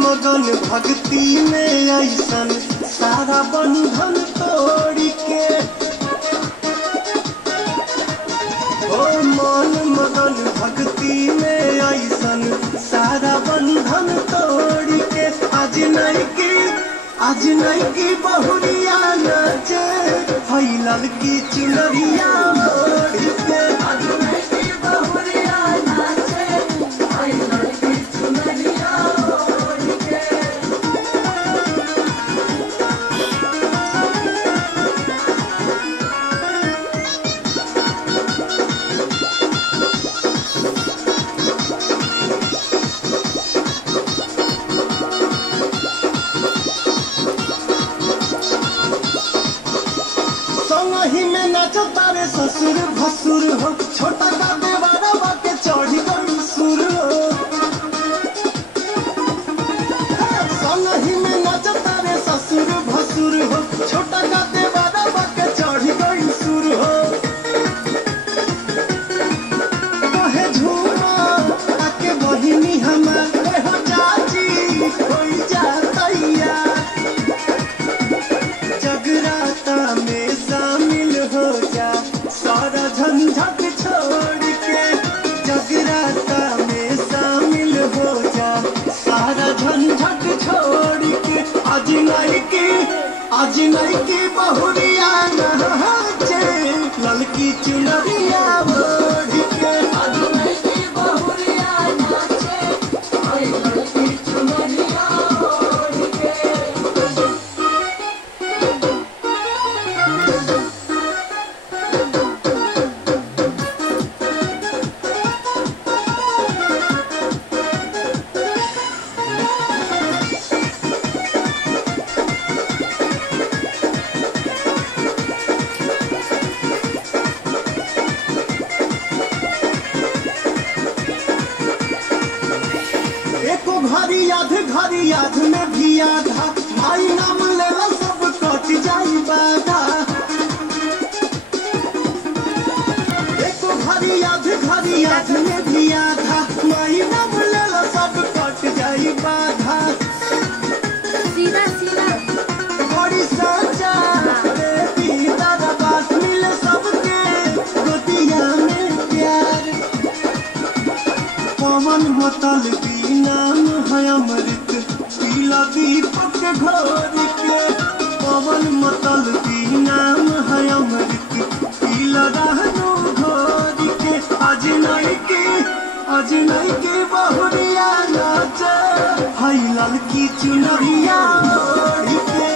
मगन भक्ति में ऐसन सारा बंधन तोड़ के, ओ मन मगन भक्ति में ऐसन सारा बंधन तोड़ के, आज नहीं की बहुरिया नाचे हई ललकी चुनरिया मोड़ के, आज नहीं की बहुरिया नाचे हई ललकी चुनरिया। संगही में नाचो तारे ससुर भसुर हो, छोटा का देवारा बाके चढ़ी गई सुर हो। संगही में नाचो तारे ससुर भसुर हो, छोटा का देवारा बाके चढ़ी गई सुर हो। कहे झूमा आके बहिनी हमारे हो चाची कोई जातैया, जगराता में शामिल हो जा सारा झंझट छोड़ के, जगराता में शामिल हो जा सारा झंझट छोड़ के, आज नहीं की बहुरिया नाचे ललकी चुनरिया ओढ़ के, आज नहीं की बहुरिया नाचे ललकी चुनरिया ओढ़ के। घड़ी याद में भी आधा भाई नाम लेला सब कट जाई बाधा, एको घड़ी याद में भी आधा भाई नाम लेला सब कट जाई बाधा। सीधा सीधा बड़ी सजा बेटी दादा बात मिले सबके गोतिया में प्यार, पवन मतल की नाम है अमृत पीला दीपक घोर के, पवन मतल की नाम है अमृत पीला रहनो घोर के, आज नहीं के बहुरिया नाचे हई ललकी चुनरिया ओढ़ के।